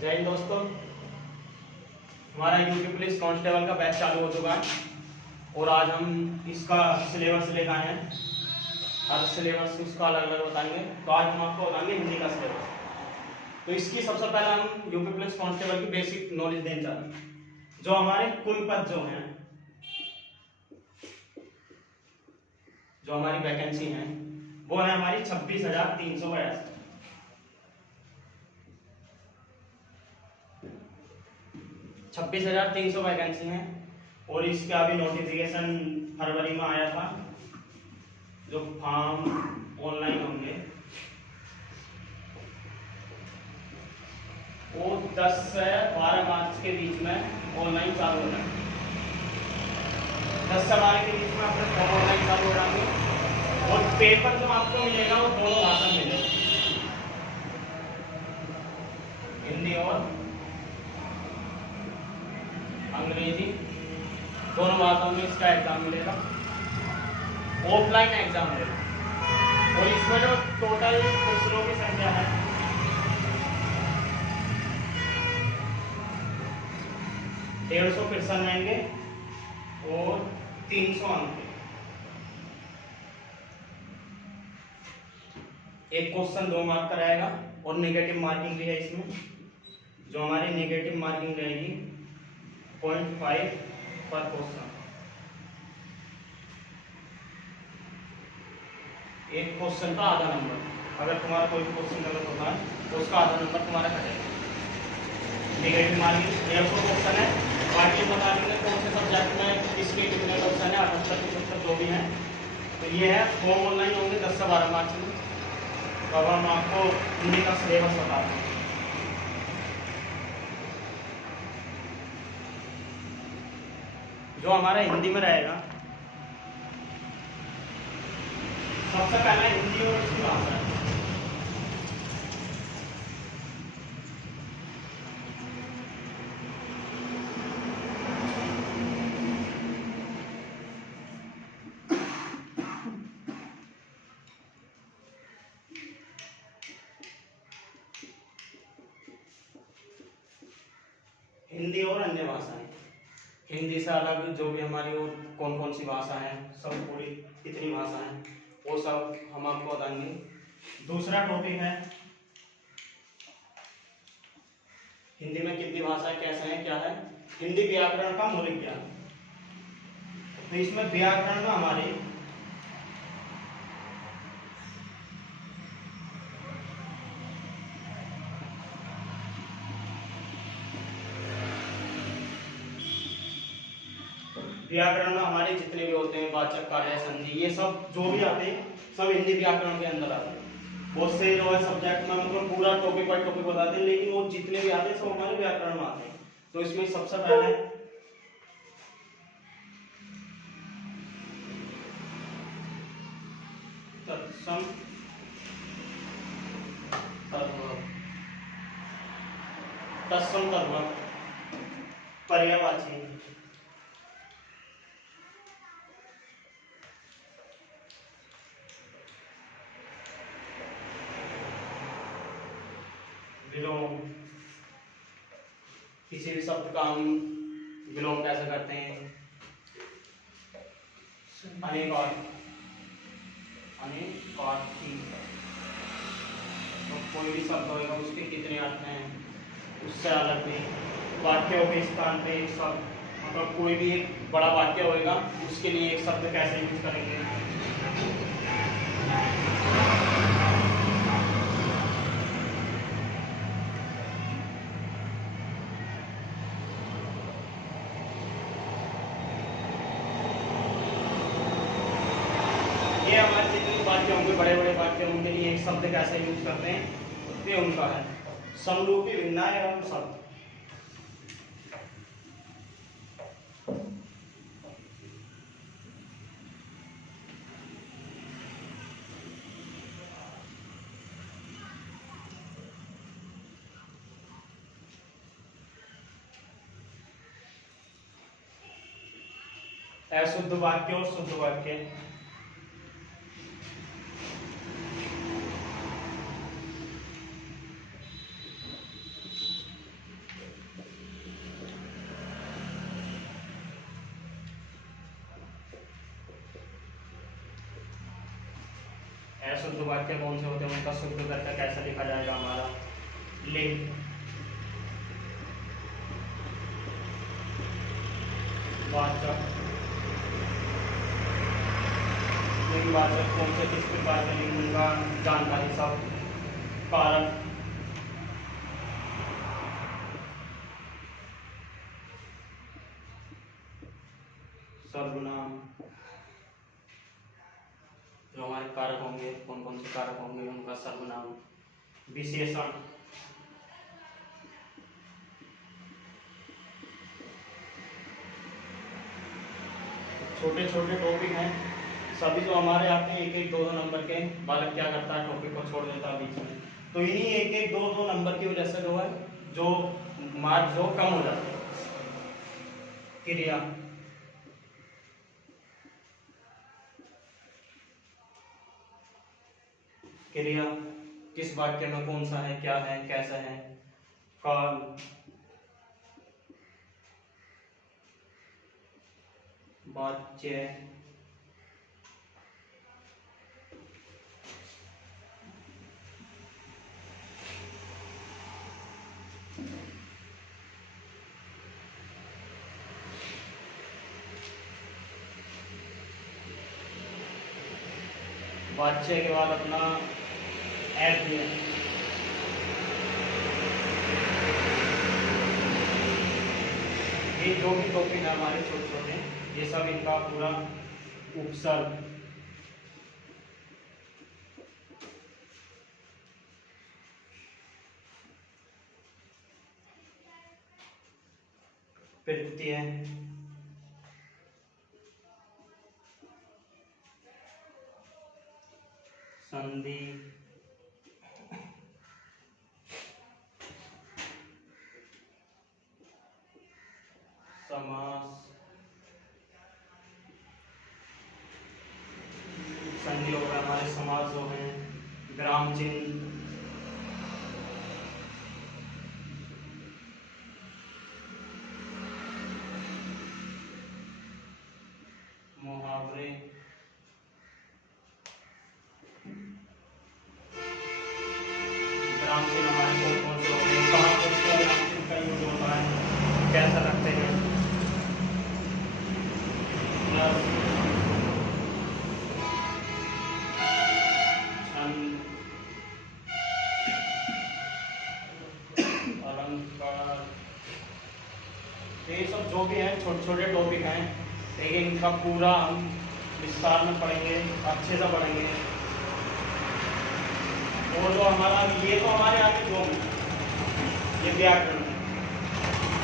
जय हिंद दोस्तों। हमारा यूपी पुलिस कांस्टेबल का बैच चालू हो चुका है और आज हम इसका सिलेबस लेकर आए हैं। हर सिलेबस उसका अलग अलग बताएंगे। तो आज हम आपको बताएंगे हिंदी का सिलेबस। तो इसकी सबसे पहले हम यूपी पुलिस कांस्टेबल की बेसिक नॉलेज देना चाहते हैं। जो हमारे कुल पद जो हैं, जो हमारी वैकेंसी है वो है हमारी 26,382। 26,300 वैकेंसी हैं और इसका अभी नोटिफिकेशन फरवरी में आया था। जो फॉर्म ऑनलाइन होंगे वो 10 से 12 मार्च के बीच में ऑनलाइन चालू हो जाएंगे। 10 से 12 के बीच में अपने फॉर्म ऑनलाइन चालू हो जाएंगे और पेपर जो आपको मिलेगा वो दोनों भाषा में मिलेगा, हिंदी और अंग्रेजी दोनों भाषाओं में इसका एग्जाम मिलेगा। ऑफलाइन एग्जाम मिलेगा और इसमें जो टोटल क्वेश्चनों की संख्या है 150 क्वेश्चन रहेंगे और 300 अंक। एक क्वेश्चन 2 मार्क का रहेगा और नेगेटिव मार्किंग भी है इसमें। जो हमारी नेगेटिव मार्किंग रहेगी 0.5 पर क्वेश्चन। एक क्वेश्चन का आधा नंबर, अगर तुम्हारा कोई क्वेश्चन गलत होता है तो उसका आधा नंबर तुम्हारा कटेगा। नेगेटिव मार्किंग 150 क्वेश्चन है। बाकी बता देंगे कौन से सब्जेक्ट में किसके कितने क्वेश्चन है, 78 जो भी है। तो ये है फॉर्म ऑनलाइन होंगे 10 से 12 मार्च में। तो अब हम आपको हिंदी का सिलेबस बताते हैं। जो हमारा हिंदी में रहेगा, सबसे पहला हिंदी और उसकी भाषा है। हिंदी और अन्य भाषाएं। हिंदी से अलग जो भी हमारी और कौन कौन सी भाषा है, सब पूरी कितनी भाषा है वो सब हम आपको बताएंगे। दूसरा टॉपिक है हिंदी में कितनी भाषाएं कैसे हैं क्या है। हिंदी व्याकरण का मौलिक ज्ञान। तो इसमें व्याकरण में हमारे व्याकरण में हमारे जितने भी होते हैं वाचक, कार्य, संधि, ये सब जो भी आते हैं सब हिंदी व्याकरण के अंदर आते हैं। बहुत से जो है सब्जेक्ट में मतलब पूरा टॉपिक बाय टॉपिक बताते हैं, लेकिन वो जितने भी आते हैं सब हमारे व्याकरण में आते हैं। तो इसमें सबसे पहले तत्सम तद्भव, तत्सम तद्भव, पर्यायवाची, विलोम, किसी भी शब्द का हम विलोम कैसे करते हैं। अनेकार्थी, तो कोई भी शब्द होगा उसके कितने अर्थ हैं, उससे अलग भी वाक्यों के स्थान पे एक शब्द, मतलब कोई भी एक बड़ा वाक्य होगा उसके लिए एक शब्द कैसे यूज करेंगे। ये हमारे जितने वाक्य होंगे बड़े बड़े वाक्य उनके लिए एक शब्द कैसे यूज करते हैं, ये उनका है। समरूपी भिन्ना एवं शब्द। अशुद्ध वाक्य और शुद्ध वाक्य। अशुद्ध वाक्य कौन से होते हैं, उनका शुद्ध करके कैसा लिखा जाएगा हमारा लिंग। वाचक लिंगवाचक कौन से किस प्रकार के लिंग, उनका जानकारी सब। कारक सर्वनाम जो हमारे कारक होंगे, कौन कौन से कारक होंगे उनका सर्वनाम। विशेषण छोटे छोटे टॉपिक हैं सभी जो हमारे आते हैं, एक एक दो दो नंबर के। बालक क्या करता है, टॉपिक को छोड़ देता है बीच में, तो इन्हीं एक एक दो दो नंबर की वजह से जो है जो मार्क जो कम हो जाते हैं। क्रिया क्रिया किस वाक्य में कौन सा है, क्या है, कैसा है। काल वाच्य वाच्य के बाद अपना ऐप दिया। ये जो भी टॉपिक है हमारे छोटे छोटे, ये सब इनका पूरा उपसर्ग। प्रकृति है, संधि, समास, संधि हो गया हमारे, समास जो है, ग्राम चिन्ह, मुहावरे, ग्राम चिन्ह हमारे कौन कौन से होते हैं, कहाँ पर इसका ग्राम चिन्ह का यूज होता है, कैसा रखते हैं। अलंकार, ये सब जो भी है छोटे छोटे टॉपिक हैं, लेकिन इनका पूरा हम विस्तार में पढ़ेंगे, अच्छे से पढ़ेंगे। और जो हमारा ये तो हमारे आगे जो ये व्याकरण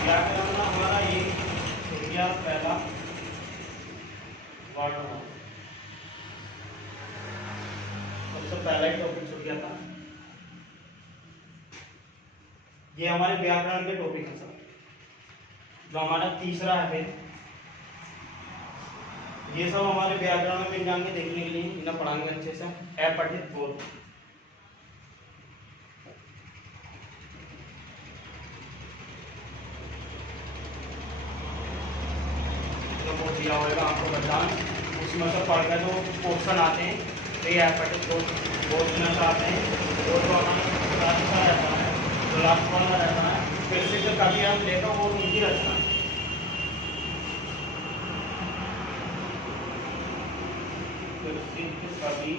व्याकरण हमारा ये छूट गया पहला वर्ण, सबसे पहला ही टॉपिक छूट गया था। ये हमारे व्याकरण के टॉपिक है सब। जो हमारा तीसरा है फिर ये सब हमारे व्याकरण में मिल जाएंगे देखने के लिए, इन्हें पढ़ाएंगे अच्छे से। अपठित बोध, जो दिया होगा आपको पहचान, उसमें से पढ़ कर जो क्वेश्चन आते हैं तो ये अपठित बोध में आते हैं। और जो हमारा रहता है, जो लास्ट वाला रहता है, फिर से जो कभी हम लेकर वो उनकी रचना है। प्रसिद्ध कवि,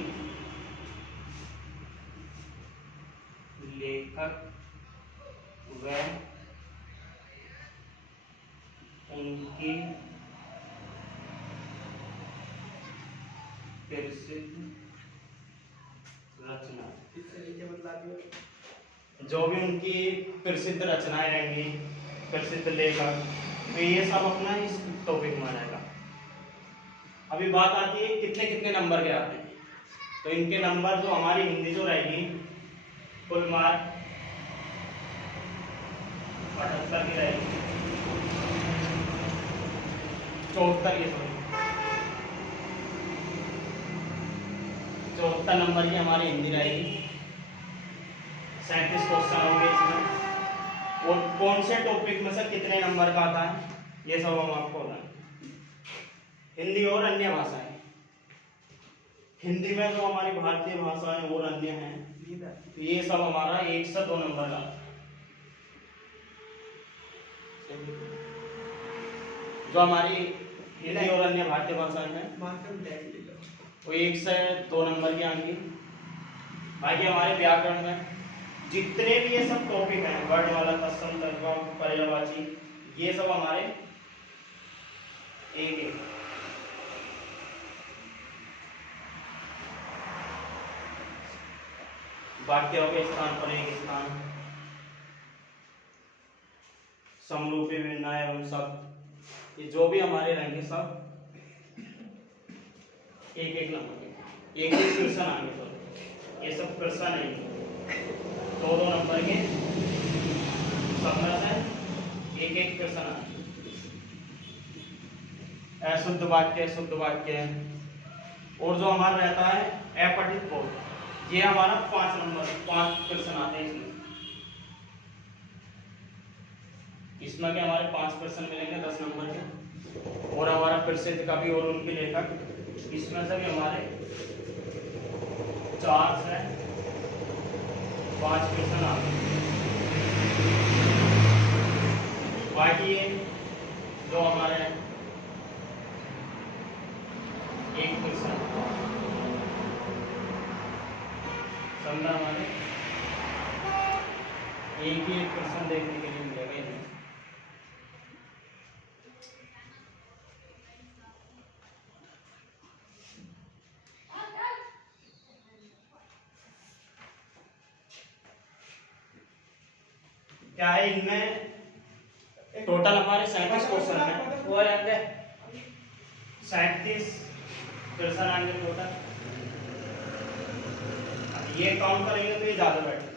लेखक व उनकी प्रसिद्ध रचना, जो भी उनकी प्रसिद्ध रचनाएं रहेंगी, प्रसिद्ध लेखक, तो ये सब अपना इस टॉपिक में आएगा। अभी बात आती है कितने कितने नंबर के आते हैं, तो इनके नंबर जो हमारी हिंदी जो रहेगी कुल मार्क 78 की रहेगी, 74 ये 74 नंबर की हमारी हिंदी रहेगी। 37 क्वेश्चन होंगे इसमें, और कौन से टॉपिक में से कितने नंबर का आता है ये सब हम आपको बताएं। हिंदी और अन्य भाषाएं, हिंदी में जो हमारी भारतीय भाषाएं और अन्य हैं, तो ये सब हमारा 1 से 2 नंबर का। जो हमारी हिंदी और अन्य भारतीय भाषाएं हैं वो 1 से 2 नंबर की आएंगी। बाकी हमारे व्याकरण में जितने भी ये सब टॉपिक हैं, वर्ड वाला, तत्सम, तर्जमा, पर्यायवाची, ये सब हमारे एक वाक्यों के स्थान पर एक स्थान, समरूपी विन्याय एवं शब्द, ये जो भी हमारे रहेंगे सब एक एक नंबर के, एक एक क्वेश्चन आएंगे। तो ये सब क्वेश्चन नहीं, 2-2 नंबर के सब में से एक एक क्वेश्चन आएंगे। अशुद्ध वाक्य, शुद्ध वाक्य, और जो हमारा रहता है अपठित बोध, ये हमारा 5 नंबर 5 क्वेश्चन आते हैं इसमें के हमारे 5 क्वेश्चन मिलेंगे 10 नंबर के। और हमारा प्रसिद्ध कवि और उनके लेखक, इसमें से भी हमारे 4 से 5 क्वेश्चन आते हैं। बाकी ये जो हमारे एक क्वेश्चन समझा, हमारे एक ही एक क्वेश्चन देखने के लिए मिलेगा। क्या है इनमें टोटल हमारे 37 क्वेश्चन है, वो आएंगे 37 क्वेश्चन आएंगे टोटल। ये काउंट करेंगे तो ये ज्यादा बैठे,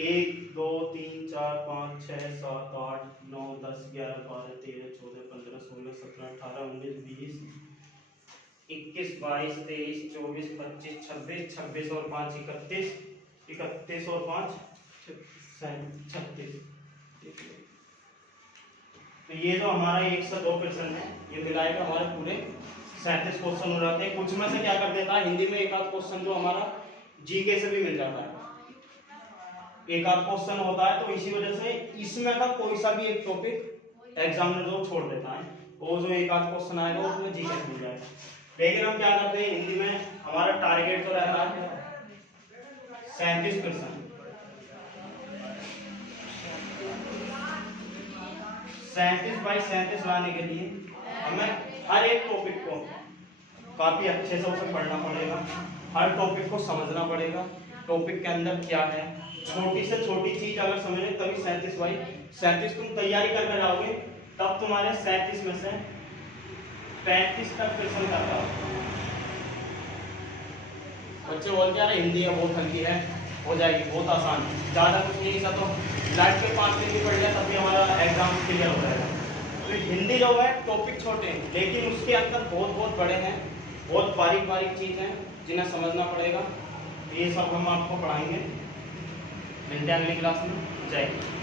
1 2 3 4 5 6 7 8 9 10 11 12 13 14 15 16 17 18 19 20 21 22 23 24 25 26 26 और 5 31 31 और 5 36। तो ये जो हमारा 1 से 2 क्वेश्चन है, ये मिलाएगा हमारे पूरे 37 क्वेश्चन हो जाते हैं। कुछ में से क्या कर देता है, हिंदी में एक आध क्वेश्चन जो हमारा जीके से भी मिल जाता है, एक आध क्वेश्चन होता है, तो इसी वजह से इसमें का कोई सा भी एक टॉपिक एग्जामिनर जो छोड़ देता है, वो जो एक आध क्वेश्चन आएगा वो उसमें जीके से मिल जाएगा। लेकिन हम क्या करते हैं, हिंदी में हमारा टारगेट तो रहता है 37 क्वेश्चन, 37 बाई 37 लाने के लिए हमें हर एक टॉपिक को काफी अच्छे से उसे पढ़ना पड़ेगा, हर टॉपिक को समझना पड़ेगा, टॉपिक के अंदर क्या है, छोटी से छोटी चीज अगर समझे तभी 37 बाई 37 तुम तैयारी करके जाओगे, तब तुम्हारे 37 में से 35 तक क्वेश्चन कर पाओगे। बच्चे बोलते हैं हिंदी है बहुत हल्की है, हो जाएगी, बहुत आसान है, ज्यादा कुछ नहीं, सा तो लाइट पे 5 दिन भी पढ़ लिया तब भी हमारा एग्जाम क्लियर हो जाएगा। तो हिंदी जो है टॉपिक छोटे हैं, लेकिन उसके अंदर बहुत बहुत बड़े हैं, बहुत बारीक बारीक चीज हैं जिन्हें समझना पड़ेगा। ये सब हम आपको पढ़ाएंगे। मिलते हैं अगली क्लास में। जय हिंद।